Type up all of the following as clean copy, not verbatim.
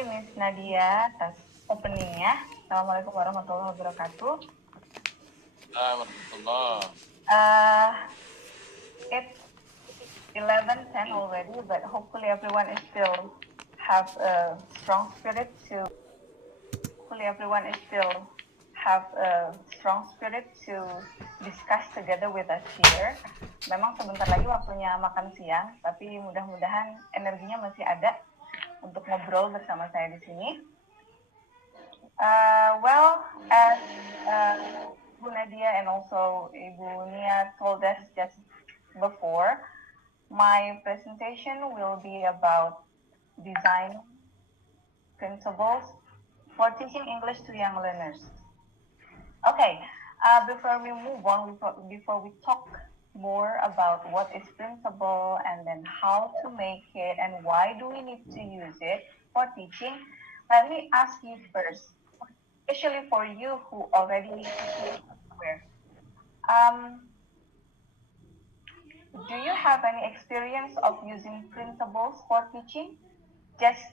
Miss Nadia atas openingnya. Assalamualaikum warahmatullahi wabarakatuh. Warahmatullah. It's 11:10 already, but hopefully everyone is still have a strong spirit to. Hopefully everyone is still have a strong spirit to discuss together with us here. Memang sebentar lagi waktunya makan siang, tapi mudah-mudahan energinya masih ada untuk ngobrol bersama saya di sini. As Bu Nadia and also Ibu Nia told us just before, my presentation will be about design principles for teaching English to young learners. Okay, before we move on, before we talk more about what is principle and then how to make it and why do we need to use it for teaching, let me ask you first, especially for you who already aware. Do you have any experience of using principles for teaching? Just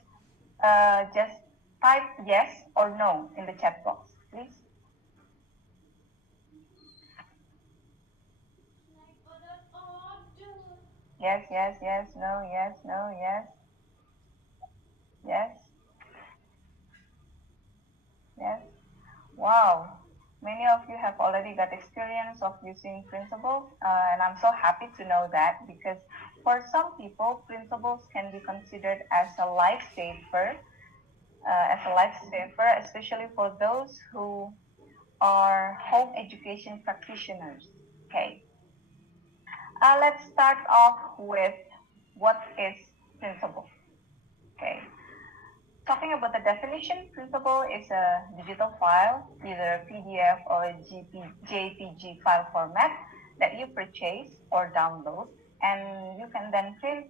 type yes or no in the chat box, please. Yes, yes, yes, no, yes, no, yes. Yes. Yes. Wow. Many of you have already got experience of using principles, and I'm so happy to know that because for some people, principles can be considered as a lifesaver, especially for those who are home education practitioners. Okay. Let's start off with what is principle. Okay. Talking about the definition, principal is a digital file, either PDF or JPG file format that you purchase or download, and you can then print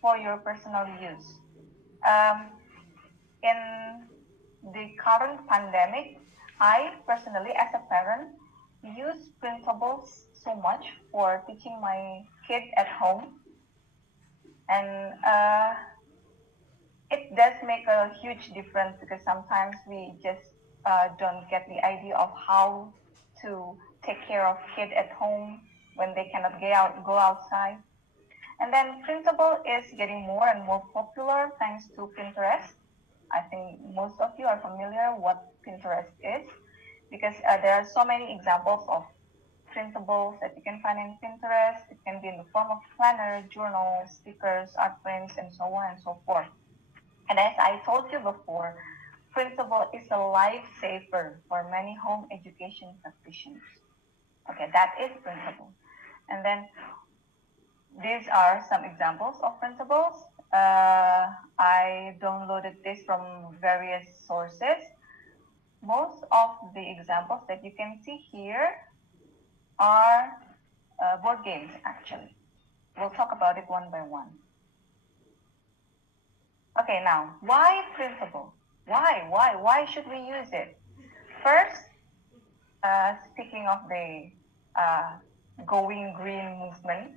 for your personal use. In the current pandemic, I personally, as a parent, use printables so much for teaching my kids at home, and it does make a huge difference because sometimes we just don't get the idea of how to take care of kids at home when they cannot go outside. And then printable is getting more and more popular thanks to Pinterest. I think most of you are familiar what Pinterest is because there are so many examples of printables that you can find in Pinterest. It can be in the form of planner, journals, stickers, art prints, and so on and so forth. And as I told you before, Printable is a lifesaver for many home education practitioners. Okay, that is Printable. And then these are some examples of Printables. I downloaded this from various sources. Most of the examples that you can see here are board games, actually. We'll talk about it one by one. Okay, now, why Printable? Why should we use it? First, speaking of the going green movement,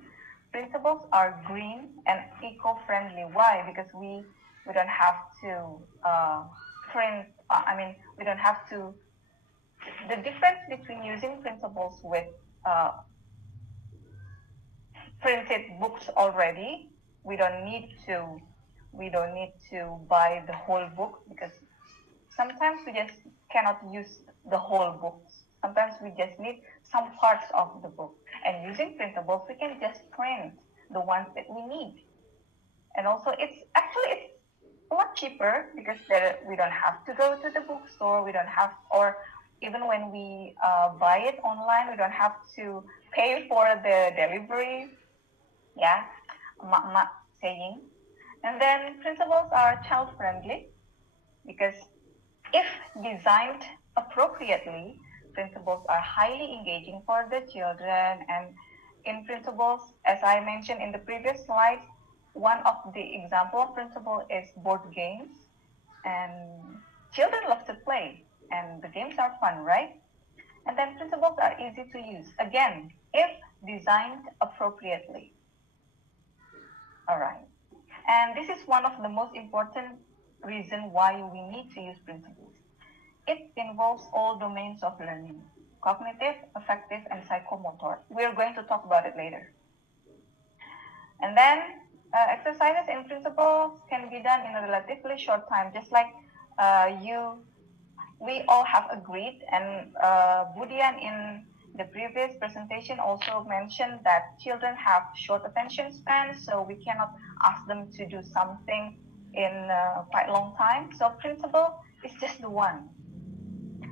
principles are green and eco-friendly. Why? Because we don't have to print. We don't have to. The difference between using principles with printed books already, we don't need to buy the whole book because sometimes we just cannot use the whole book. Sometimes we just need some parts of the book. And using printables, we can just print the ones that we need. And also, it's a lot cheaper because we don't have to go to the bookstore. We don't have, or even when we buy it online, we don't have to pay for the delivery. Yeah, saying. And then printables are child friendly because if designed appropriately, printables are highly engaging for the children. And in printables, as I mentioned in the previous slide, one of the example of printable is board games. And children love to play, and the games are fun, right? And then printables are easy to use, again, if designed appropriately. All right. And this is one of the most important reason why we need to use principles. It involves all domains of learning: cognitive, affective, and psychomotor. We're going to talk about it later. And then exercises in principles can be done in a relatively short time, just like we all have agreed, and Budian in the previous presentation also mentioned that children have short attention span, so we cannot ask them to do something in quite a long time. So principle is just the one.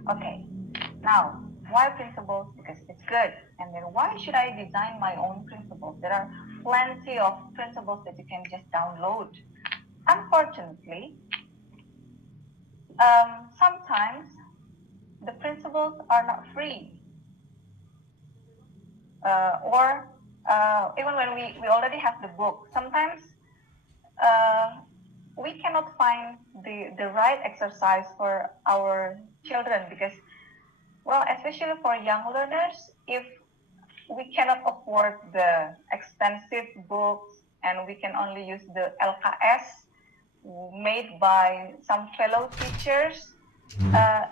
Okay, now why principles? Because it's good. And then why should I design my own principles? There are plenty of principles that you can just download. Unfortunately, sometimes the principles are not free. Or even when we already have the book, sometimes we cannot find the right exercise for our children because, well, especially for young learners, if we cannot afford the expensive books and we can only use the LKS made by some fellow teachers,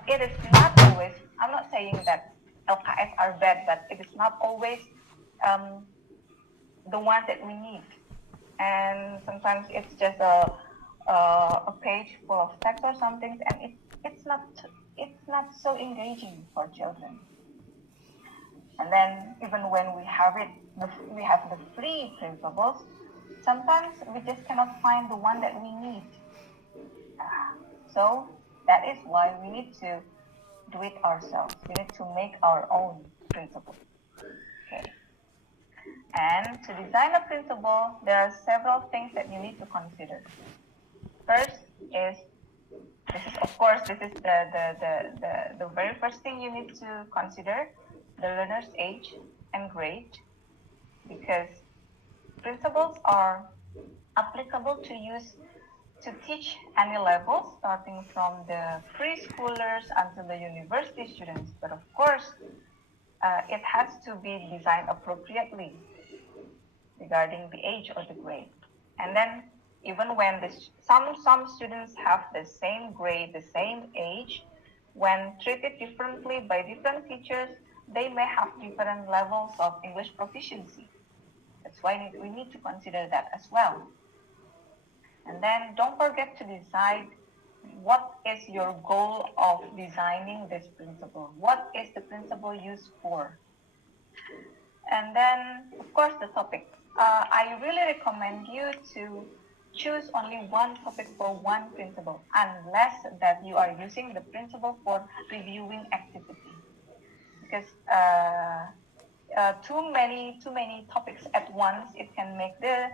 it is not always, I'm not saying that LKS are bad, but it is not always the one that we need. And sometimes it's just a page full of text or something, and it's not so engaging for children. And then even when we have the free principles, sometimes we just cannot find the one that we need. So that is why we need to do it ourselves. We need to make our own principles. Okay. And to design a principle, there are several things that you need to consider. First is, this is the very first thing you need to consider, the learner's age and grade, because principles are applicable to teach any level, starting from the preschoolers until the university students. But of course, it has to be designed appropriately regarding the age or the grade. And then even when some students have the same grade, the same age, when treated differently by different teachers, they may have different levels of English proficiency. That's why we need to consider that as well. And then don't forget to decide what is your goal of designing this principle. What is the principle used for? And then, of course, the topic. I really recommend you to choose only one topic for one principle, unless that you are using the principle for reviewing activity. Because too many topics at once, it can make the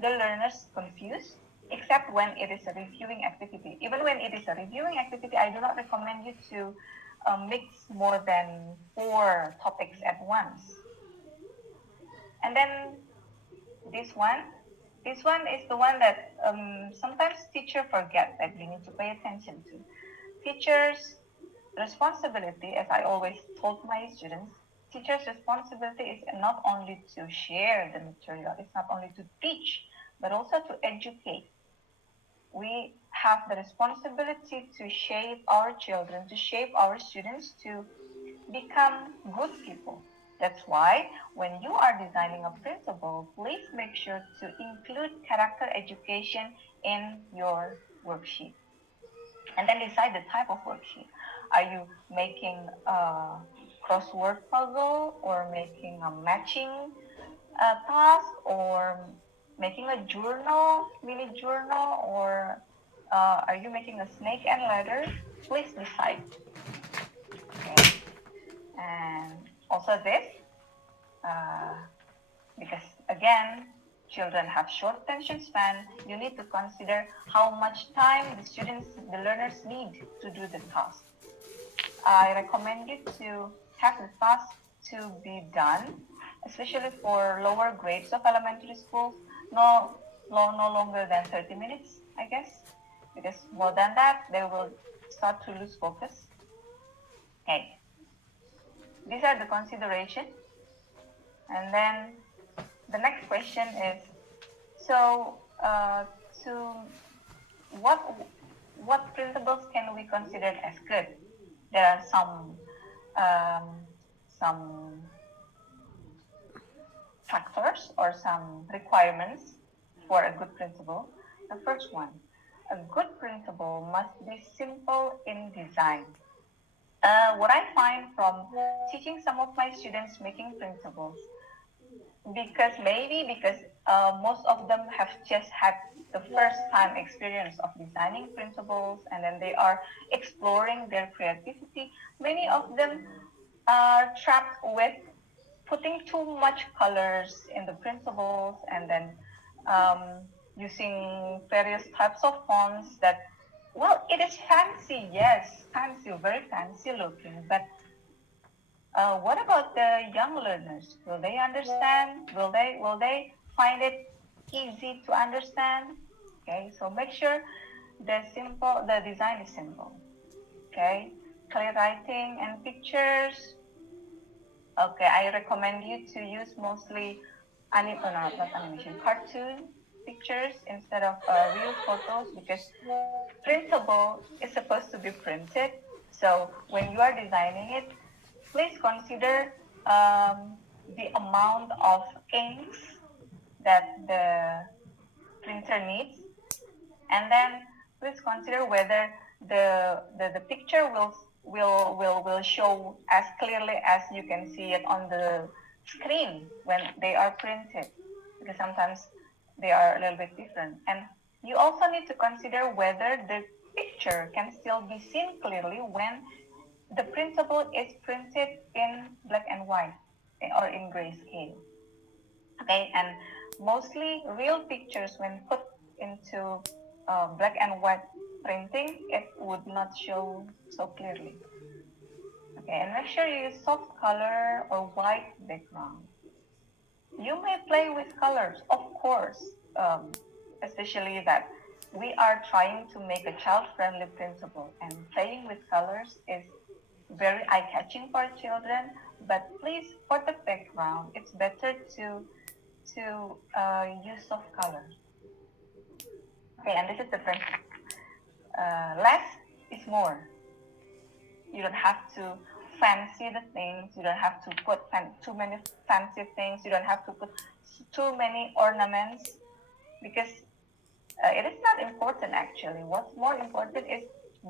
learners confused, except when it is a reviewing activity. Even when it is a reviewing activity, I do not recommend you to mix more than 4 topics at once. And then this one is the one that sometimes teachers forget that you need to pay attention to. Teachers' responsibility, as I always told my students, teachers' responsibility is not only to share the material, it's not only to teach, but also to educate. We have the responsibility to shape our children, to shape our students to become good people. That's why when you are designing a principle, please make sure to include character education in your worksheet. And then decide the type of worksheet. Are you making a crossword puzzle, or making a matching task, or making a journal, mini journal, or are you making a snake and ladder? Please decide. Okay. And also this, because again, children have short attention span, you need to consider how much time the learners need to do the task. I recommend you to have the task to be done, especially for lower grades of elementary schools, no longer than 30 minutes, I guess, because more than that, they will start to lose focus. Okay. These are the considerations. And then the next question is, so what what principles can we consider as good? There are some factors or some requirements for a good principle. The first one, a good principle must be simple in design. What I find from teaching some of my students making principles, because most of them have just had the first time experience of designing principles, and then they are exploring their creativity. Many of them are trapped with putting too much colors in the principles, and then using various types of fonts that, well, it is fancy, yes, fancy, very fancy looking, but what about the young learners? Will they understand? Will they find it easy to understand? Okay, so make sure the design is simple. Okay, clear writing and pictures. Okay, I recommend you to use mostly not animation, cartoon pictures instead of real photos, because printable is supposed to be printed. So when you are designing it, please consider the amount of inks that the printer needs, and then please consider whether the picture will show as clearly as you can see it on the screen when they are printed, because sometimes they are a little bit different. And you also need to consider whether the picture can still be seen clearly when the printable is printed in black and white or in grayscale. Okay, and mostly real pictures, when put into black and white printing, it would not show so clearly. Okay, and make sure you use soft color or white background. You may play with colors, of course, especially that we are trying to make a child-friendly printable, and playing with colors is very eye-catching for children. But please, for the background, it's better to use soft colors. Okay, and this is the principle. Less is more. You don't have to fancy the things. You don't have to put too many fancy things. You don't have to put too many ornaments, because it is not important actually. What's more important is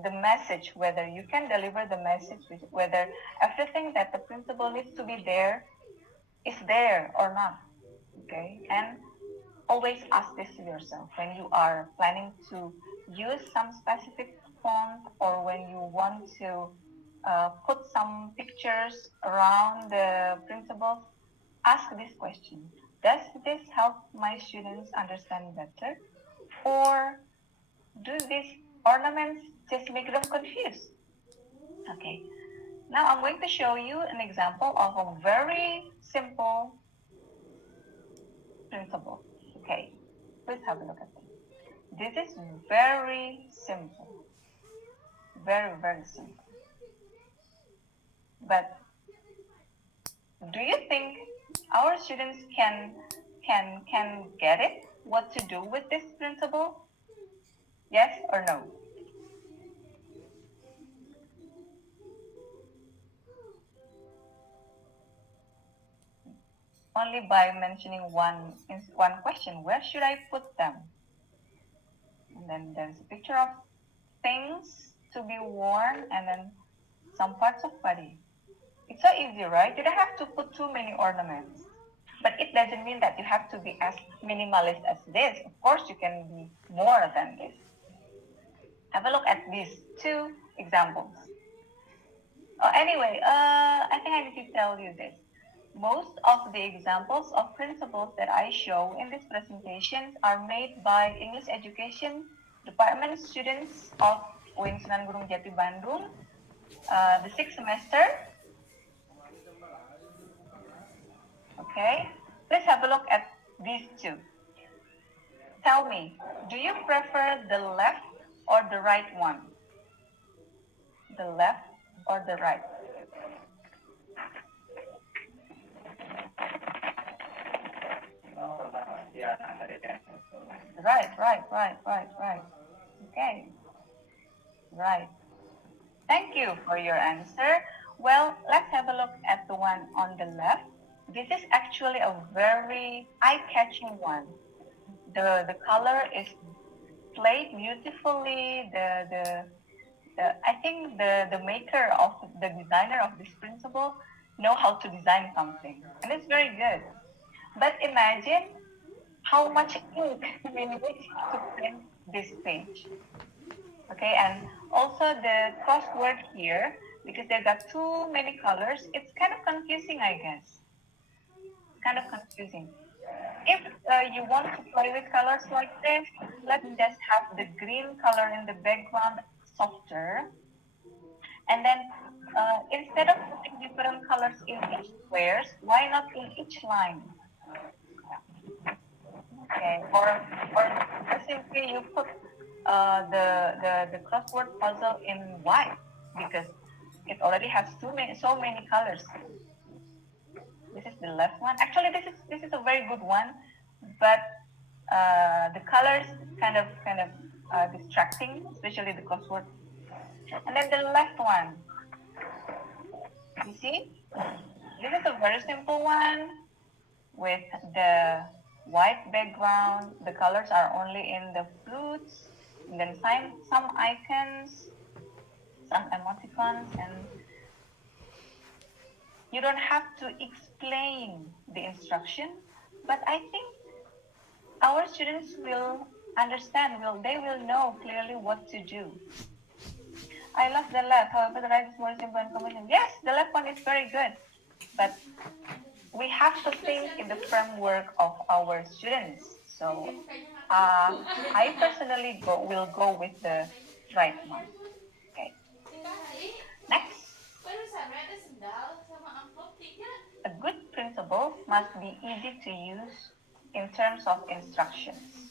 the message, whether you can deliver the message, whether everything that the principal needs to be there is there or not. Okay, and always ask this to yourself when you are planning to use some specific font, or when you want to put some pictures around the principles. Ask this question: does this help my students understand better, or do these ornaments just make them confused? Okay, now I'm going to show you an example of a very simple principle. Okay, please have a look at this. This is very simple, very, very simple. But do you think our students can get it? What to do with this principle? Yes or no? Only by mentioning one question. Where should I put them? And then there's a picture of things to be worn, and then some parts of body. It's so easy, right? You don't have to put too many ornaments. But it doesn't mean that you have to be as minimalist as this. Of course, you can be more than this. Have a look at these two examples. Anyway, I think I need to tell you this. Most of the examples of principles that I show in this presentation are made by English Education Department students of UIN Sunan Gunung Jati Bandung, the 6th semester. Okay, please have a look at these two. Tell me, do you prefer the left or the right one? The left or the right? Right. Okay. Right. Thank you for your answer. Well, let's have a look at the one on the left. This is actually a very eye-catching one. The color is played beautifully. I think the maker of the designer of this principle know how to design something, and it's very good. But imagine how much ink we need to print this page. Okay, and also the crossword here, because they've got too many colors, it's kind of confusing, I guess. Kind of confusing. If you want to play with colors like this, let's just have the green color in the background softer. And then instead of putting different colors in each squares, why not in each line? Okay, or simply you put the crossword puzzle in white because it already has so many colors. This is the left one. Actually, this is a very good one, but the colors kind of distracting, especially the crossword. And then the left one. You see, this is a very simple one with the white background. The colors are only in the fruits, and then some icons, some emoticons, and you don't have to explain the instruction, but I think our students will understand, they will know clearly what to do. I love the left, however the right is more simple and convenient. Yes, the left one is very good, but we have to think in the framework of our students. So I personally will go with the right one. Okay. Next, a good principle must be easy to use in terms of instructions.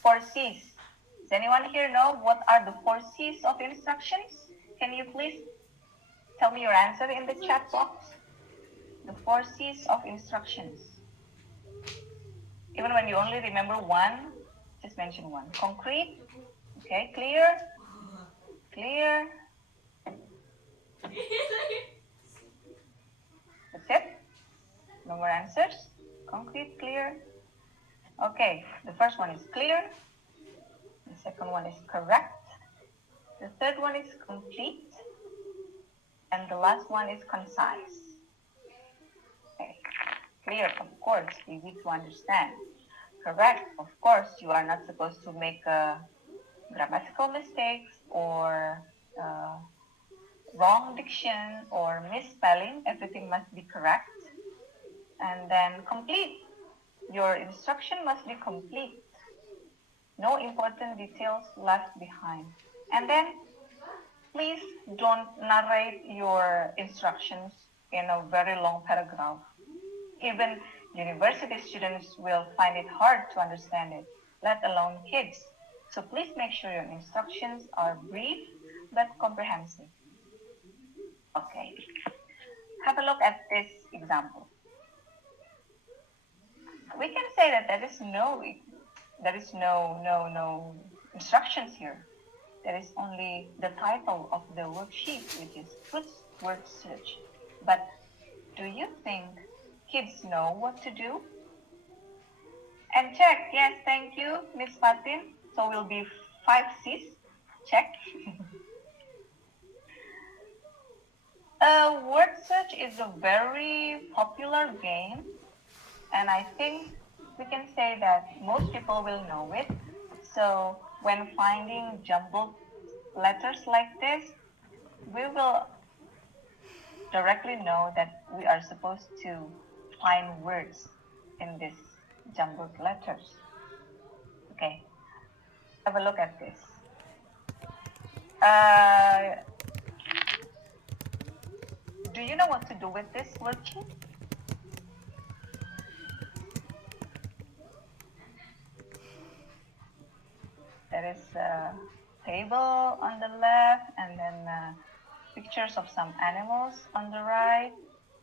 4 C's. Does anyone here know what are the 4 C's of instructions? Can you please tell me your answer in the chat box? The 4 C's of instructions. Even when you only remember one, just mention one. Concrete, okay, clear, clear. That's it? No more answers? Concrete, clear. Okay, the first one is clear. The second one is correct. The third one is complete. And the last one is concise. Okay, clear, of course, easy to understand. Correct, of course, you are not supposed to make grammatical mistakes or wrong diction or misspelling. Everything must be correct. And then complete. Your instruction must be complete. No important details left behind. And then please don't narrate your instructions in a very long paragraph. Even university students will find it hard to understand it, let alone kids. So please make sure your instructions are brief but comprehensive. Okay, have a look at this example. We can say that there is no instructions here. There is only the title of the worksheet, which is Fruits Word Search. But do you think kids know what to do? And check, yes, thank you, Miss Fatin. So will be 5 C's. Check. Word search is a very popular game, and I think we can say that most people will know it. So when finding jumbled letters like this, we will directly know that we are supposed to find words in these jumbled letters. Okay, have a look at this. Do you know what to do with this worksheet? There is a table on the left and then pictures of some animals on the right.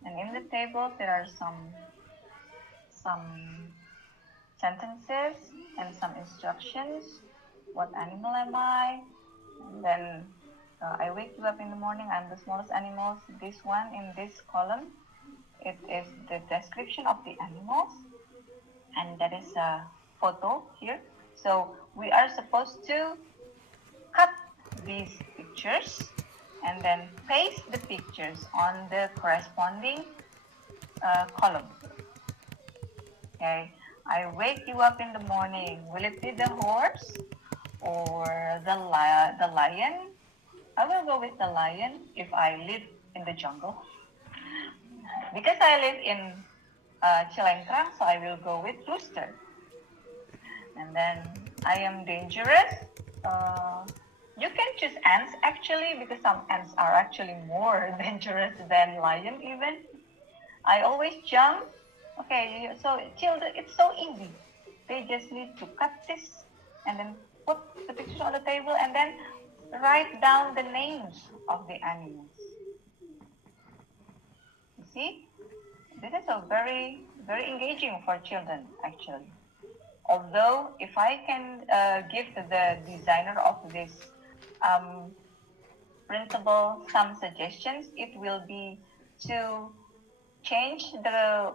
And in the table, there are some sentences and some instructions. What animal am I? And then I wake you up in the morning. I'm the smallest animals. This one in this column, it is the description of the animals, and that is a photo here. So we are supposed to cut these pictures and then paste the pictures on the corresponding column. Okay, I wake you up in the morning. Will it be the horse or the lion? I will go with the lion if I live in the jungle. Because I live in Cilengkrang, so I will go with rooster. And then I am dangerous. Uh, you can choose ants actually, because some ants are actually more dangerous than lion even. I always jump. Okay, so children, it's so easy. They just need to cut this and then put the pictures on the table and then write down the names of the animals. You see, this is a very, very engaging for children actually. Although, if I can give the designer of this printable some suggestions, it will be to change the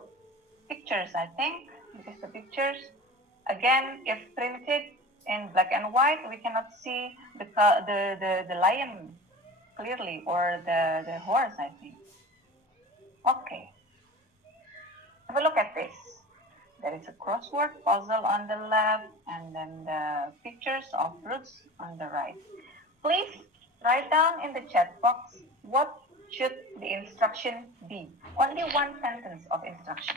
pictures, I think, because the pictures, again, if printed in black and white, we cannot see the lion clearly, or the horse, I think. Okay, have a look at this. There is a crossword puzzle on the left and then the pictures of fruits on the right. Please write down in the chat box what should the instruction be. Only one sentence of instruction.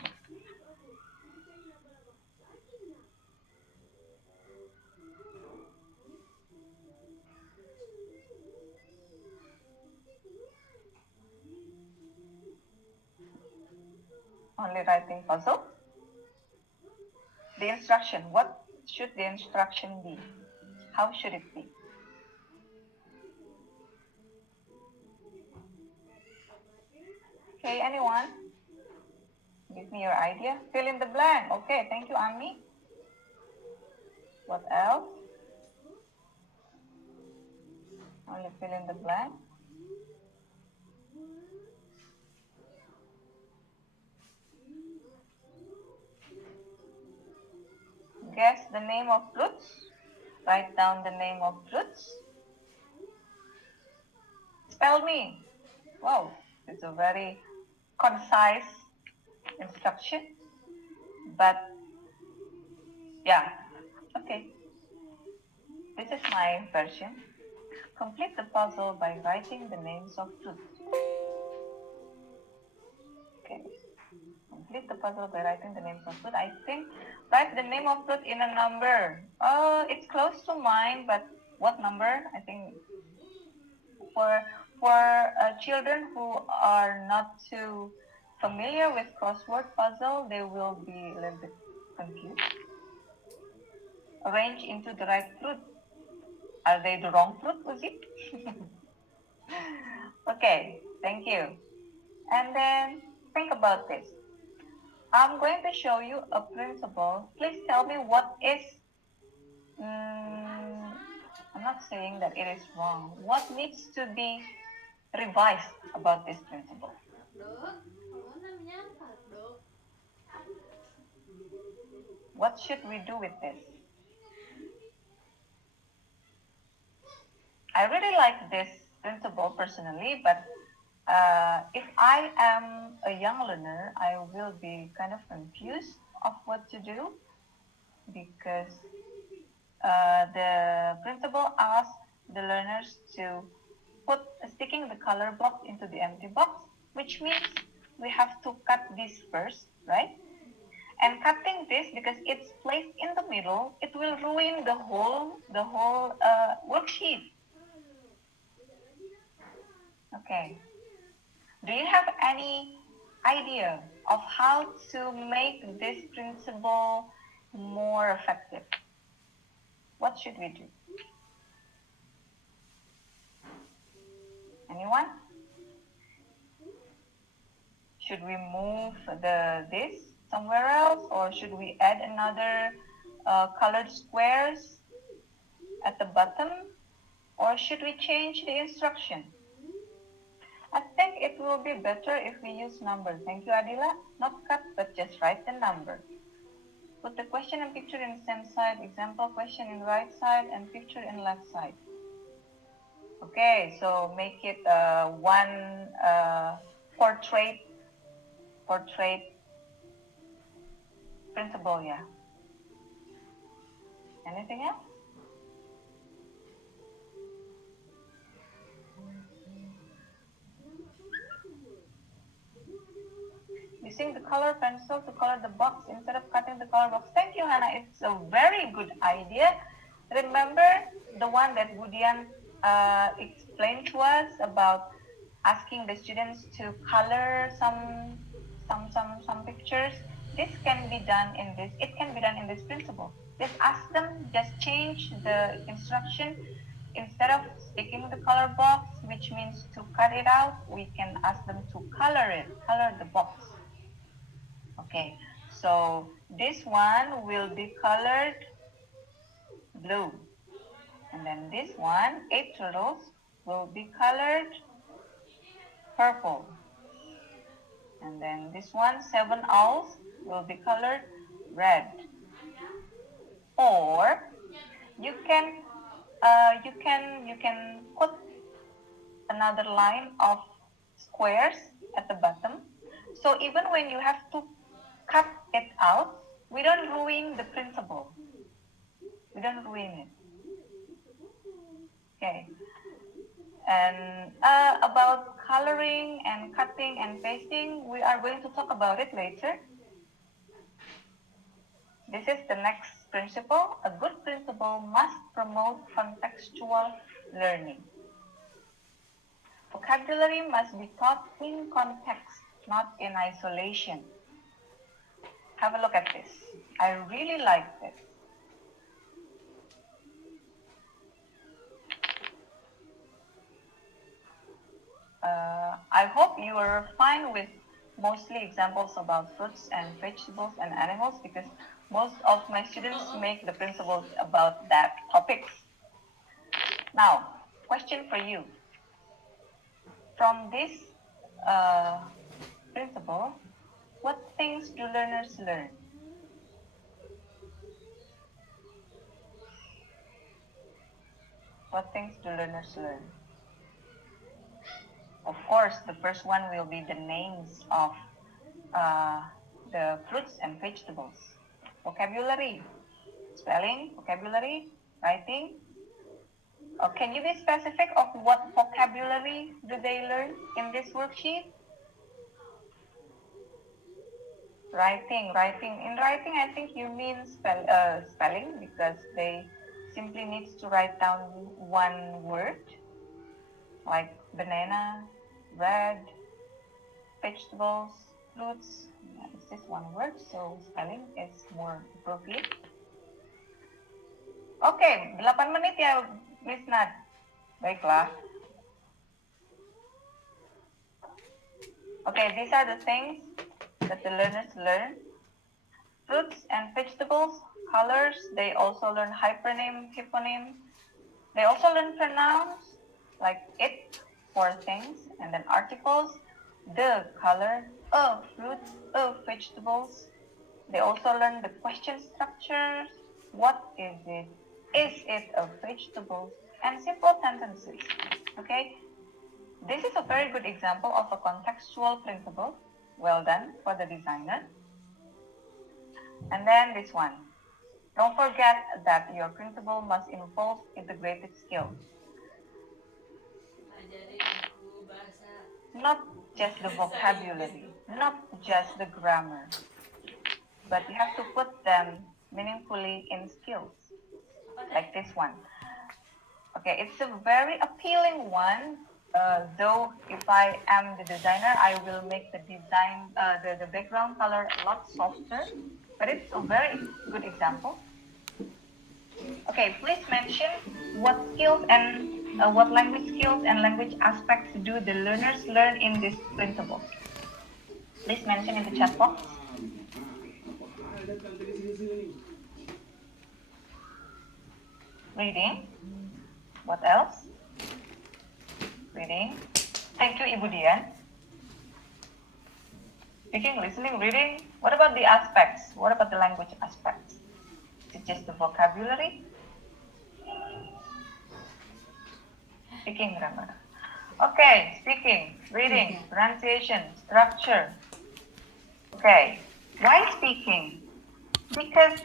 Only writing puzzle. The instruction, what should the instruction be? How should it be? Okay, anyone? Give me your idea. Fill in the blank. Okay, thank you, Ami. What else? Only fill in the blank. Guess the name of fruits. Write down the name of fruits. Spell me. Wow, it's a very concise instruction. But yeah, okay. This is my version. Complete the puzzle by writing the names of fruits. Okay. Complete the puzzle by writing the names of fruit. I think write the name of fruit in a number. It's close to mine, but what number? I think for children who are not too familiar with crossword puzzle, they will be a little bit confused. Arrange into the right fruit. Are they the wrong fruit, Uzi? Okay, thank you. And then think about this. I'm going to show you a principle. Please tell me what is, I'm not saying that it is wrong. What needs to be revised about this principle? What should we do with this? I really like this principle personally, but if I am a young learner, I will be kind of confused of what to do, because the principal asks the learners to put sticking the color box into the empty box, which means we have to cut this first, right? And cutting this, because it's placed in the middle, it will ruin the whole worksheet. Okay. Do you have any idea of how to make this principle more effective? What should we do? Anyone? Should we move this somewhere else, or should we add another colored squares at the bottom? Or should we change the instruction? I think it will be better if we use numbers. Thank you, Adila. Not cut, but just write the number. Put the question and picture in the same side, example question in right side and picture in left side. Okay, so make it one portrait printable, yeah. Anything else? Using the color pencil to color the box instead of cutting the color box. Thank you, Hannah. It's a very good idea. Remember the one that Budian explained to us about asking the students to color some pictures. This can be done in this. It can be done in this principle. Just ask them. Just change the instruction. Instead of sticking the color box, which means to cut it out, we can ask them to color it. Color the box. Okay, so this one will be colored blue. And then this one, 8 turtles, will be colored purple. And then this one, 7 owls, will be colored red. Or you can put another line of squares at the bottom. So even when you have to cut it out, we don't ruin the principle. We don't ruin it. Okay. And about coloring and cutting and pasting, we are going to talk about it later. This is the next principle. A good principle must promote contextual learning. Vocabulary must be taught in context, not in isolation. Have a look at this. I really like this. I hope you are fine with mostly examples about fruits and vegetables and animals, because most of my students make the principles about that topics. Now, question for you. From this principle, what things do learners learn? What things do learners learn? Of course, the first one will be the names of the fruits and vegetables. Vocabulary, spelling, vocabulary, writing. Can you be specific of what vocabulary do they learn in this worksheet? Writing. In writing, I think you mean spelling, because they simply need to write down one word, like banana, red, vegetables, fruits. It's just one word, so spelling is more appropriate. Okay, 8 menit ya, Miss Nad. Baiklah. Okay, these are the things that the learners learn. Fruits and vegetables, colors, they also learn hypernym, hyponym. They also learn pronouns, like it for things, and then articles, the color, a fruit, a vegetables. They also learn the question structures, what is it a vegetable, and simple sentences. Okay, this is a very good example of a contextual principle. Well done for the designer. And then this one. Don't forget that your principle must involve integrated skills. Not just the vocabulary, not just the grammar, but you have to put them meaningfully in skills, like this one. Okay, it's a very appealing one, though if I am the designer, I will make the design, the background color a lot softer, but it's a very good example. Okay, please mention what skills and what language skills and language aspects do the learners learn in this principle. Please mention in the chat box. Reading, What else? Reading. Thank you, Ibu Dian. Speaking, listening, reading. What about the aspects? What about the language aspects? Is it just the vocabulary? Speaking grammar. Okay, speaking, reading, pronunciation, structure. Okay, why speaking? Because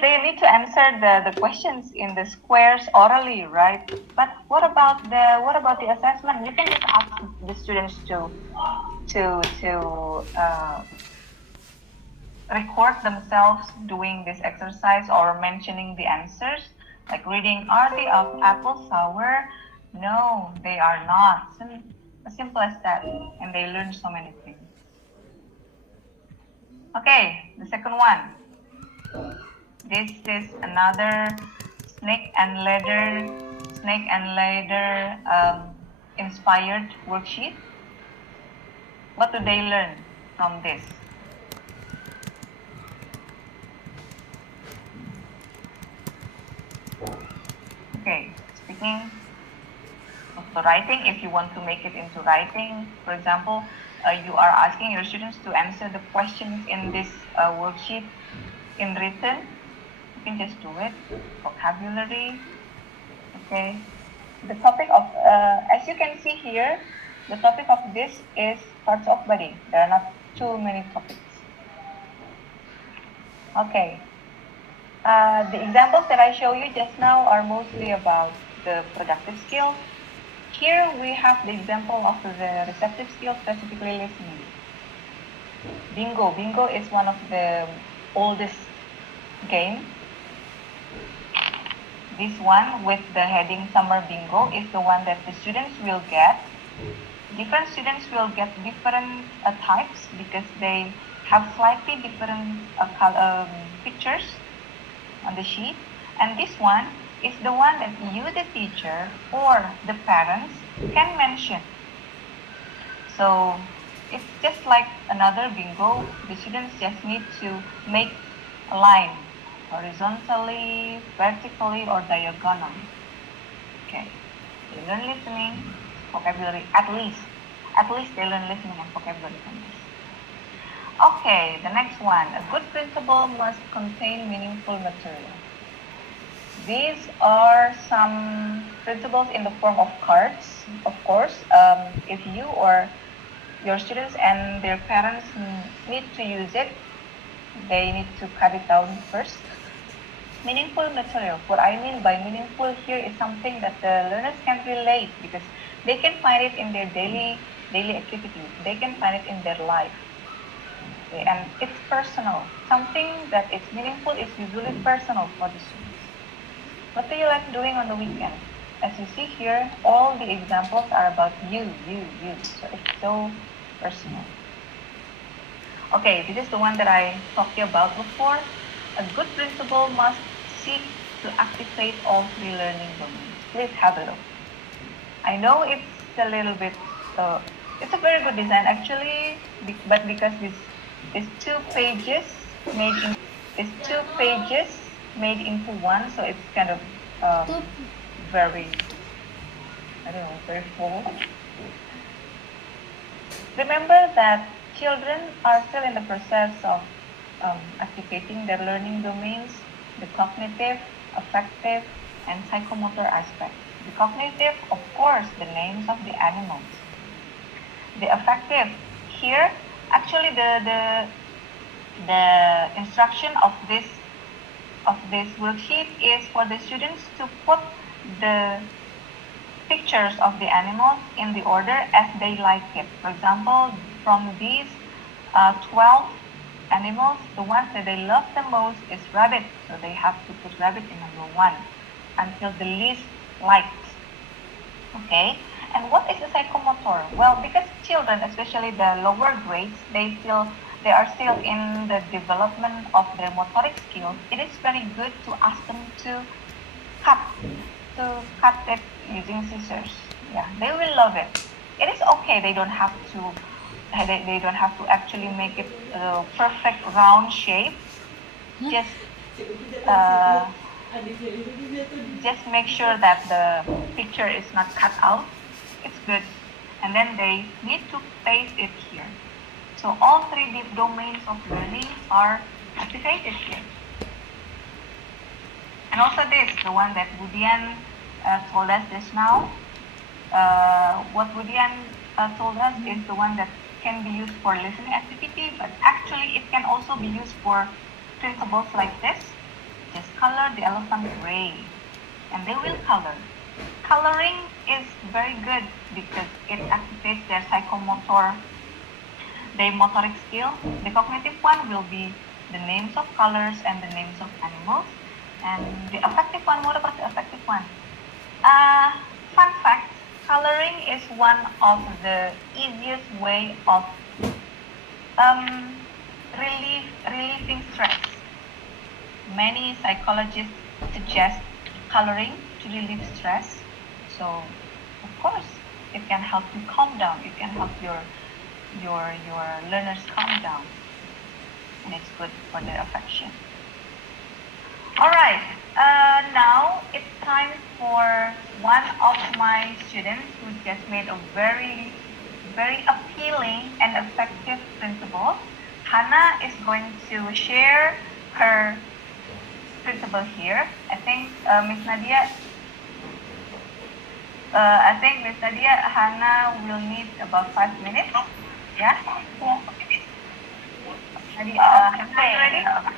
they need to answer the questions in the squares orally, right? But what about the assessment? You can just ask the students to record themselves doing this exercise or mentioning the answers, like reading, are the apples sour? No, they are not. As simple as that, and they learn so many things. Okay, the second one. This is another snake and ladder inspired worksheet. What do they learn from this? Okay, speaking of the writing, if you want to make it into writing, for example, you are asking your students to answer the questions in this worksheet in written. You can just do it. Vocabulary. Okay. The topic of, as you can see here, the topic of this is parts of body. There are not too many topics. Okay. The examples that I show you just now are mostly about the productive skills. Here we have the example of the receptive skills, specifically listening. Bingo. Bingo is one of the oldest games. This one with the heading Summer Bingo is the one that the students will get. Different students will get different types because they have slightly different pictures on the sheet. And this one is the one that you, the teacher, or the parents can mention. So it's just like another bingo. The students just need to make a line horizontally, vertically, or diagonally. Okay. They learn listening, vocabulary, at least they learn listening and vocabulary from this. Okay, the next one. A good principle must contain meaningful material. These are some principles in the form of cards. Of course, if you or your students and their parents need to use it, they need to cut it down first. Meaningful material. What I mean by meaningful here is something that the learners can relate because they can find it in their daily activities. They can find it in their life. Okay, and it's personal. Something that is meaningful is usually personal for the students. What do you like doing on the weekend? As you see here, all the examples are about you. So it's so personal. Okay, this is the one that I talked to you about before. A good principal must seek to activate all three learning domains. Please have a look. I know it's a little bit, it's a very good design actually, but because these 2 pages made into one, so it's kind of very, very full. Remember that children are still in the process of activating their learning domains, the cognitive, affective, and psychomotor aspects. The cognitive, of course, the names of the animals. The affective, here, actually the instruction of this worksheet is for the students to put the pictures of the animals in the order as they like it. For example, from these 12 animals, the ones that they love the most is rabbit. So they have to put rabbit in number 1 until the least liked. Okay. And what is the psychomotor? Well, because children, especially the lower grades, they are still in the development of their motoric skills. It is very good to ask them to cut it using scissors. Yeah, they will love it. It is okay. They don't have to actually make it a perfect round shape. just uh, just make sure that the picture is not cut out. It's good. And then they need to paste it here. So all three deep domains of learning are activated here. And also this, the one that Budian told us just now. What Budian told us is the one that can be used for listening activity, but actually it can also be used for principles like this. Just color the elephant gray, and they will color. Coloring is very good because it activates their psychomotor, their motoric skill. The cognitive one will be the names of colors and the names of animals. And the affective one, what about the affective one? Fun fact, coloring is one of the easiest way of relieving stress. Many psychologists suggest coloring to relieve stress. So, of course, it can help you calm down. It can help your learners calm down, and it's good for their affection. All right. Now it's time for one of my students who just made a very, very appealing and effective principle. Hannah is going to share her principle here. I think Miss Nadia. Hannah will need about 5 minutes. Yeah. Nadia, Hannah, are you ready?